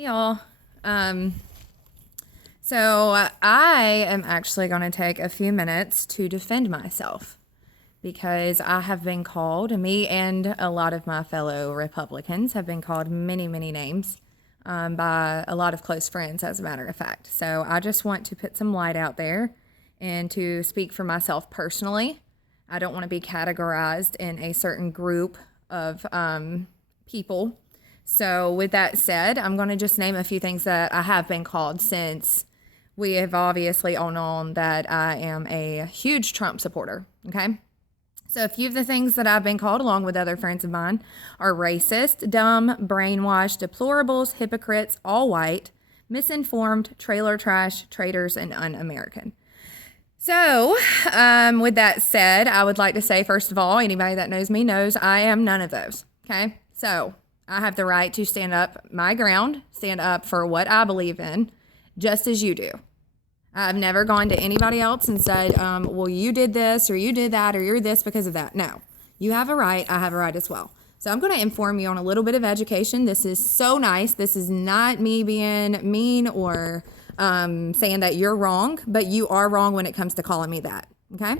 Hey y'all. Um, so I am actually going to take a few minutes to defend myself because I have been called, me and a lot of my fellow Republicans have been called many, many names by a lot of close friends, as a matter of fact. So I just want to put some light out there and to speak for myself personally. I don't want to be categorized in a certain group of people. So with that said, I'm going to just name a few things that I have been called, since we have obviously all known that I am a huge Trump supporter, okay? So a few of the things that I've been called, along with other friends of mine, are racist, dumb, brainwashed, deplorables, hypocrites, all white, misinformed, trailer trash, traitors, and un-American. So, with that said, I would like to say, first of all, anybody that knows me knows I am none of those, okay? So, I have the right to stand up my ground, stand up for what I believe in, just as you do. I've never gone to anybody else and said, well, you did this, or you did that, or you're this because of that. No, you have a right, I have a right as well. So I'm going to inform you on a little bit of education. This is so nice. This is not me being mean or saying that you're wrong, but you are wrong when it comes to calling me that, okay?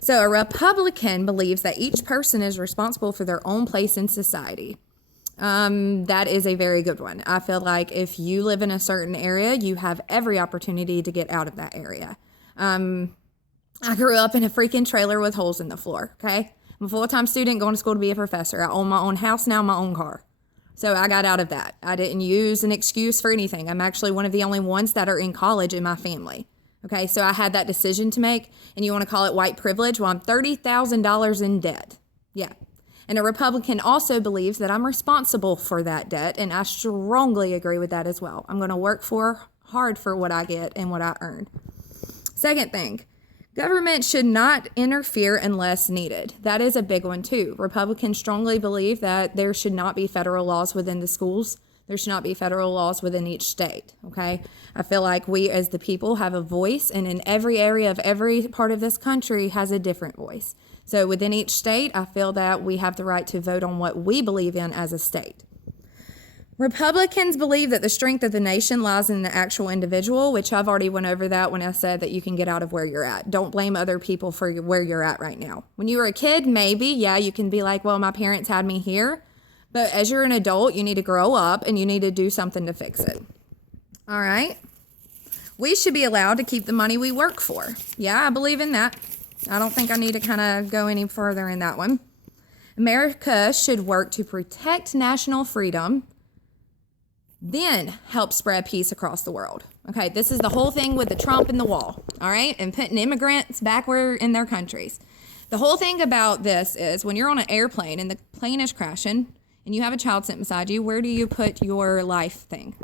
So a Republican believes that each person is responsible for their own place in society. That is a very good one. I feel like if you live in a certain area, you have every opportunity to get out of that area. I grew up in a freaking trailer with holes in the floor, okay? I'm a full-time student going to school to be a professor. I own my own house now, my own car. So I got out of that. I didn't use an excuse for anything. I'm actually one of the only ones that are in college in my family. Okay, so I had that decision to make, and you want to call it white privilege? Well, I'm $30,000 in debt. Yeah. And a Republican also believes that I'm responsible for that debt, and I strongly agree with that as well. I'm going to work hard for what I get and what I earn. Second thing, government should not interfere unless needed. That is a big one too. Republicans strongly believe that there should not be federal laws within the schools. There should not be federal laws within each state, okay? I feel like we as the people have a voice, and in every area of every part of this country has a different voice. So within each state, I feel that we have the right to vote on what we believe in as a state. Republicans believe that the strength of the nation lies in the actual individual, which I've already went over that when I said that you can get out of where you're at. Don't blame other people for where you're at right now. When you were a kid, maybe, yeah, you can be like, well, my parents had me here. But as you're an adult, you need to grow up and you need to do something to fix it. All right? We should be allowed to keep the money we work for. Yeah, I believe in that. I don't think I need to kind of go any further in that one. America should work to protect national freedom, then help spread peace across the world. Okay, this is the whole thing with the Trump and the wall, all right, and putting immigrants back where in their countries. The whole thing about this is when you're on an airplane and the plane is crashing and you have a child sitting beside you, where do you put your life thing?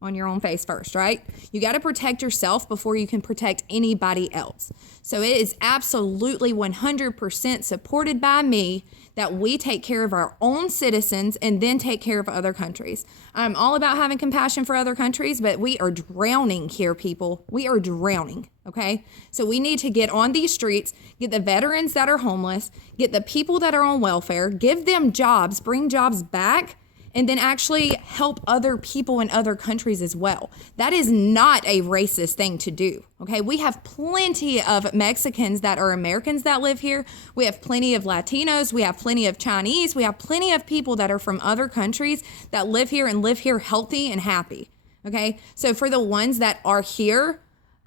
On your own face first, right? You got to protect yourself before you can protect anybody else. So it is absolutely 100% supported by me that we take care of our own citizens and then take care of other countries. I'm all about having compassion for other countries, but we are drowning here, people. We are drowning, okay? So we need to get on these streets, get the veterans that are homeless, get the people that are on welfare, give them jobs, bring jobs back, and then actually help other people in other countries as well. That is not a racist thing to do, okay? We have plenty of Mexicans that are Americans that live here. We have plenty of Latinos. We have plenty of Chinese. We have plenty of people that are from other countries that live here and live here healthy and happy, okay? So for the ones that are here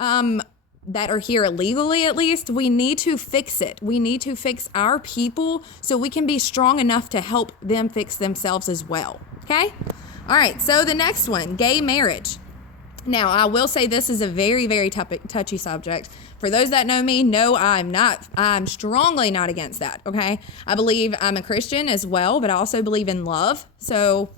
illegally, at least, we need to fix it. We need to fix our people so we can be strong enough to help them fix themselves as well. Okay? All right. So the next one, gay marriage. Now, I will say this is a very, very touchy subject. For those that know me, no, I'm strongly not against that. Okay? I believe I'm a Christian as well, but I also believe in love. So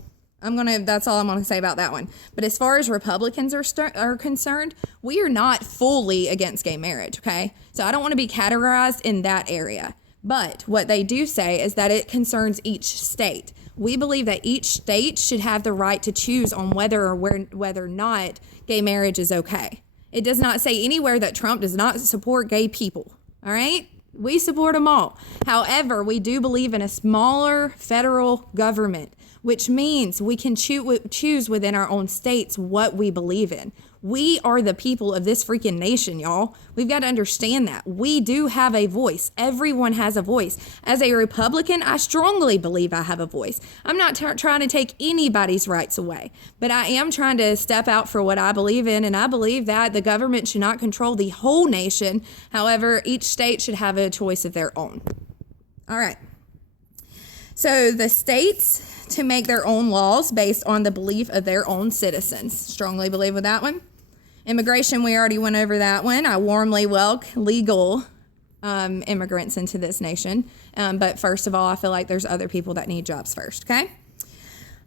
that's all I'm going to say about that one. But as far as Republicans are concerned, we are not fully against gay marriage, okay? So I don't want to be categorized in that area. But what they do say is that it concerns each state. We believe that each state should have the right to choose on whether or not gay marriage is okay. It does not say anywhere that Trump does not support gay people, all right? We support them all. However, we do believe in a smaller federal government which means we can choose within our own states what we believe in. We are the people of this freaking nation, y'all. We've got to understand that. We do have a voice. Everyone has a voice. As a Republican, I strongly believe I have a voice. I'm not trying to take anybody's rights away, but I am trying to step out for what I believe in, and I believe that the government should not control the whole nation. However, each state should have a choice of their own. All right. So the states to make their own laws based on the belief of their own citizens. Strongly believe with that one. Immigration, we already went over that one. I warmly welcome legal immigrants into this nation. But first of all, I feel like there's other people that need jobs first, okay?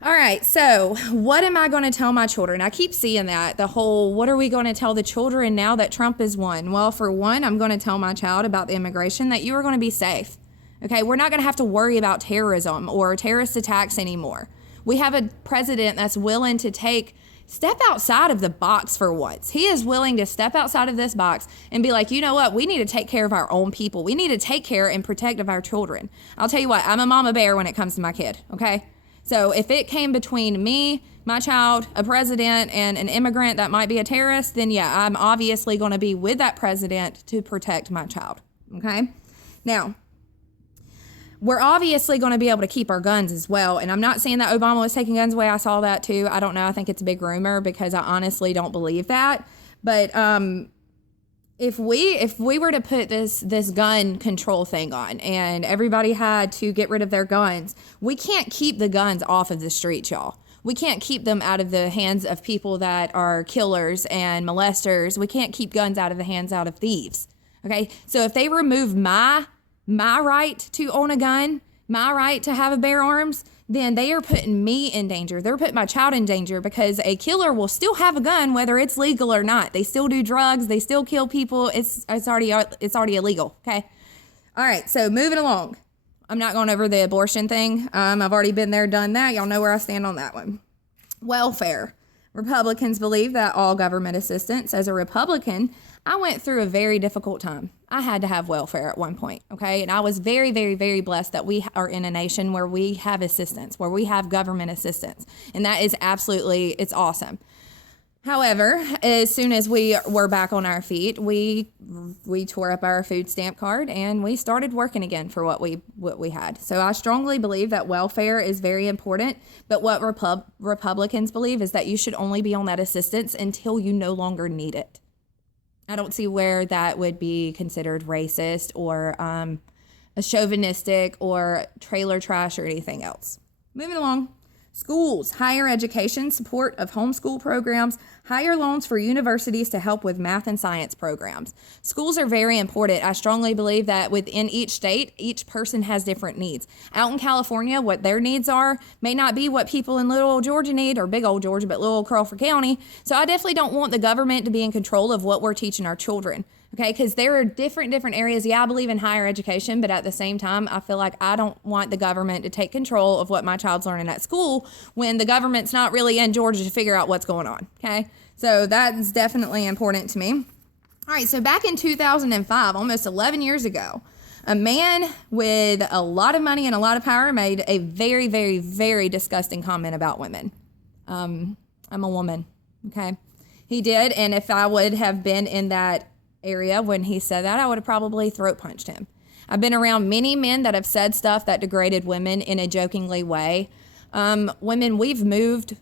All right, so what am I going to tell my children? I keep seeing that, the whole, what are we going to tell the children now that Trump has won? Well, for one, I'm going to tell my child about the immigration that you are going to be safe. Okay, we're not going to have to worry about terrorism or terrorist attacks anymore. We have a president that's willing to step outside of the box for once. He is willing to step outside of this box and be like, you know what? We need to take care of our own people. We need to take care and protect of our children. I'll tell you what, I'm a mama bear when it comes to my kid, okay? So if it came between me, my child, a president, and an immigrant that might be a terrorist, then yeah, I'm obviously going to be with that president to protect my child, okay? Now, we're obviously going to be able to keep our guns as well. And I'm not saying that Obama was taking guns away. I saw that too. I don't know. I think it's a big rumor because I honestly don't believe that. But if we were to put this gun control thing on and everybody had to get rid of their guns, we can't keep the guns off of the streets, y'all. We can't keep them out of the hands of people that are killers and molesters. We can't keep guns out of the hands of thieves. Okay? So if they remove my right to own a gun, my right to have a bear arms, then they are putting me in danger. They're putting my child in danger because a killer will still have a gun whether it's legal or not. They still do drugs. They still kill people. It's already illegal. Okay. All right. So moving along. I'm not going over the abortion thing. I've already been there, done that. Y'all know where I stand on that one. Welfare. Republicans believe that all government assistance. As a Republican, I went through a very difficult time. I had to have welfare at one point, okay? And I was very, very, very blessed that we are in a nation where we have assistance, where we have government assistance. And that is absolutely, it's awesome. However, as soon as we were back on our feet, we tore up our food stamp card and we started working again for what we had. So I strongly believe that welfare is very important, but what Republicans believe is that you should only be on that assistance until you no longer need it. I don't see where that would be considered racist or a chauvinistic or trailer trash or anything else. Moving along. Schools, higher education, support of homeschool programs, higher loans for universities to help with math and science programs. Schools are very important. I strongly believe that within each state, each person has different needs. Out in California, what their needs are may not be what people in little old Georgia need, or big old Georgia, but little old Crawford County. So I definitely don't want the government to be in control of what we're teaching our children. Okay, because there are different areas. Yeah, I believe in higher education, but at the same time, I feel like I don't want the government to take control of what my child's learning at school when the government's not really in Georgia to figure out what's going on. Okay, so that's definitely important to me. All right, so back in 2005, almost 11 years ago, a man with a lot of money and a lot of power made a very, very, very disgusting comment about women. I'm a woman, okay? He did, and if I would have been in that area when he said that, I would have probably throat punched him. I've been around many men that have said stuff that degraded women in a jokingly way. Women, we've moved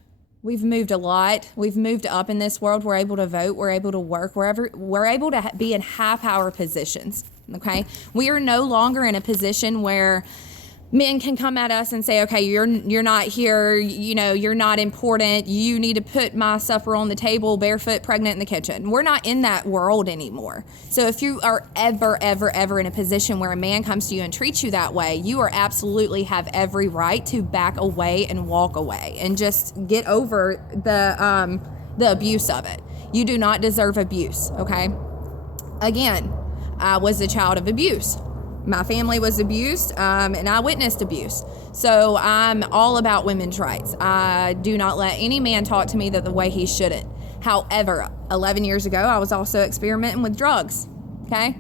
a lot. We've moved up in this world. We're able to vote. We're able to work. We're able to be in high-power positions. Okay, we are no longer in a position where men can come at us and say, okay, you're not here, you're not important, you need to put my supper on the table barefoot, pregnant in the kitchen. We're not in that world anymore. So if you are ever in a position where a man comes to you and treats you that way, you are absolutely have every right to back away and walk away and just get over the abuse of it. You do not deserve abuse, okay? Again, I was a child of abuse. My family was abused, and I witnessed abuse. So I'm all about women's rights. I do not let any man talk to me the way he shouldn't. However, 11 years ago, I was also experimenting with drugs, okay?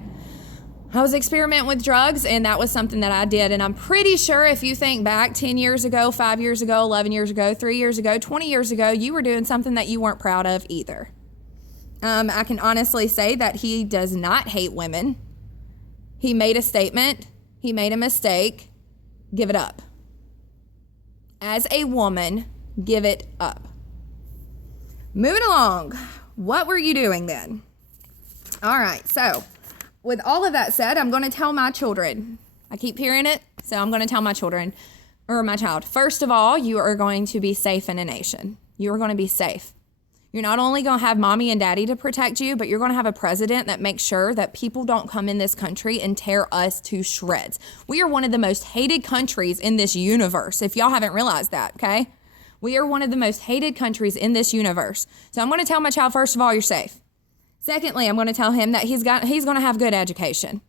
I was experimenting with drugs, and that was something that I did. And I'm pretty sure if you think back 10 years ago, 5 years ago, 11 years ago, 3 years ago, 20 years ago, you were doing something that you weren't proud of either. I can honestly say that he does not hate women. He made a statement. He made a mistake. Give it up. As a woman, give it up. Moving along. What were you doing then? All right, so with all of that said, I'm going to tell my children. I keep hearing it, so I'm going to tell my children, or my child. First of all, you are going to be safe in a nation. You are going to be safe. You're not only going to have mommy and daddy to protect you, but you're going to have a president that makes sure that people don't come in this country and tear us to shreds. We are one of the most hated countries in this universe, if y'all haven't realized that, okay? We are one of the most hated countries in this universe. So I'm going to tell my child, first of all, you're safe. Secondly, I'm going to tell him that he's going to have good education.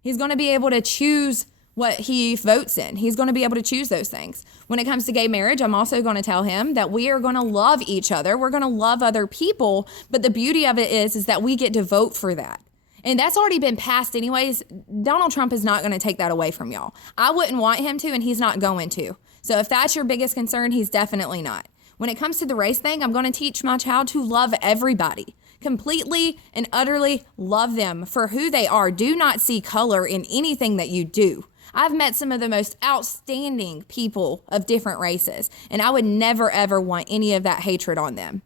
He's going to be able to choose what he votes in. He's going to be able to choose those things. When it comes to gay marriage, I'm also going to tell him that we are going to love each other. We're going to love other people. But the beauty of it is that we get to vote for that. And that's already been passed anyways. Donald Trump is not going to take that away from y'all. I wouldn't want him to, and he's not going to. So if that's your biggest concern, he's definitely not. When it comes to the race thing, I'm going to teach my child to love everybody. Completely and utterly love them for who they are. Do not see color in anything that you do. I've met some of the most outstanding people of different races, and I would never, ever want any of that hatred on them.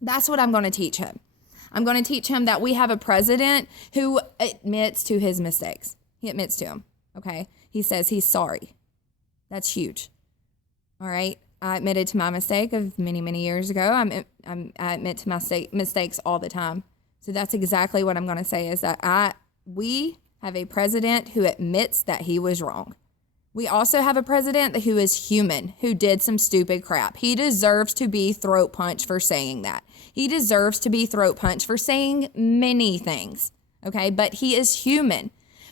That's what I'm going to teach him. I'm going to teach him that we have a president who admits to his mistakes. He admits to them, okay? He says he's sorry. That's huge, all right? I admitted to my mistake of many, many years ago. I admit to my mistakes all the time. So that's exactly what I'm going to say is that we have a president who admits that he was wrong. We also have a president who is human, who did some stupid crap. He deserves to be throat punched for saying that. He deserves to be throat punched for saying many things, okay? But he is human.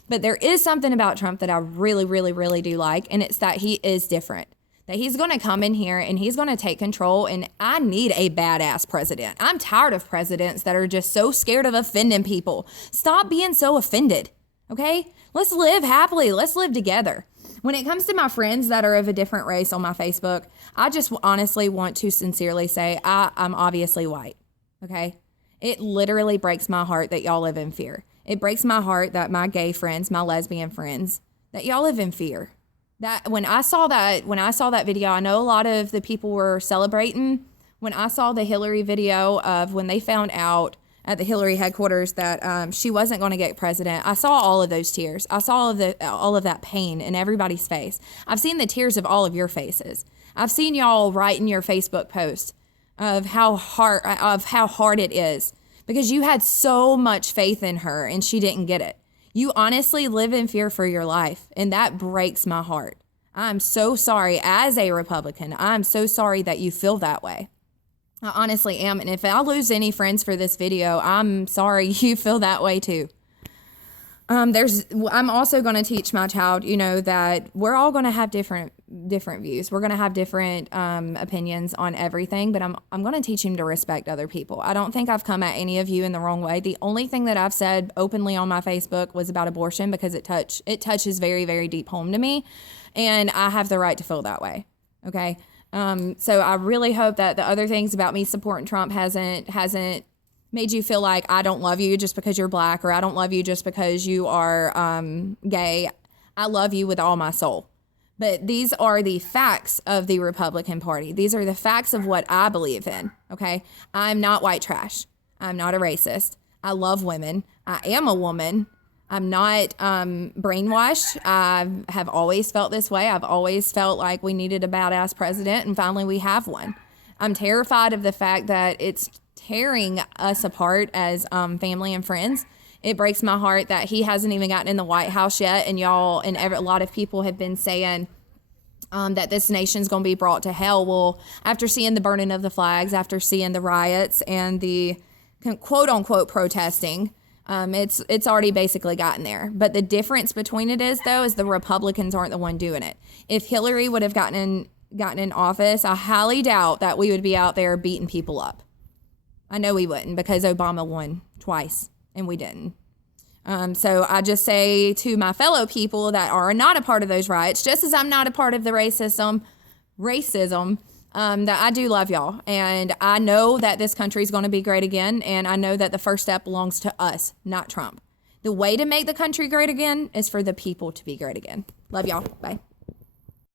But there is something about Trump that I really, really, really do like, and it's that he is different. That he's going to come in here and he's going to take control, and I need a badass president. I'm tired of presidents that are just so scared of offending people. Stop being so offended, okay? Let's live happily. Let's live together. When it comes to my friends that are of a different race on my Facebook, I just honestly want to sincerely say I'm obviously white, okay? It literally breaks my heart that y'all live in fear. It breaks my heart that my gay friends, my lesbian friends, that y'all live in fear. That when I saw that video, I know a lot of the people were celebrating. When I saw the Hillary video of when they found out at the Hillary headquarters that she wasn't going to get president, I saw all of those tears. I saw all of that pain in everybody's face. I've seen the tears of all of your faces. I've seen y'all write in your Facebook post of how hard it is because you had so much faith in her and she didn't get it. You honestly live in fear for your life, and that breaks my heart. I'm so sorry as a Republican. I'm so sorry that you feel that way. I honestly am, and if I lose any friends for this video, I'm sorry you feel that way too. I'm also going to teach my child, that we're all going to have different views. We're going to have different opinions on everything, but I'm going to teach him to respect other people. I don't think I've come at any of you in the wrong way. The only thing that I've said openly on my Facebook was about abortion because it touches very, very deep home to me, and I have the right to feel that way. Okay. So I really hope that the other things about me supporting Trump hasn't made you feel like I don't love you just because you're black, or I don't love you just because you are gay. I love you with all my soul. But these are the facts of the Republican Party. These are the facts of what I believe in, okay? I'm not white trash. I'm not a racist. I love women. I am a woman. I'm not brainwashed. I have always felt this way. I've always felt like we needed a badass president, and finally we have one. I'm terrified of the fact that it's tearing us apart as family and friends. It breaks my heart that he hasn't even gotten in the White House yet, and y'all and a lot of people have been saying that this nation's going to be brought to hell. Well, after seeing the burning of the flags, after seeing the riots and the quote-unquote protesting, it's already basically gotten there. But the difference between it is the Republicans aren't the one doing it. If Hillary would have gotten in office, I highly doubt that we would be out there beating people up. I know we wouldn't because Obama won twice and we didn't. So I just say to my fellow people that are not a part of those riots, just as I'm not a part of the racism, that I do love y'all. And I know that this country is going to be great again. And I know that the first step belongs to us, not Trump. The way to make the country great again is for the people to be great again. Love y'all. Bye.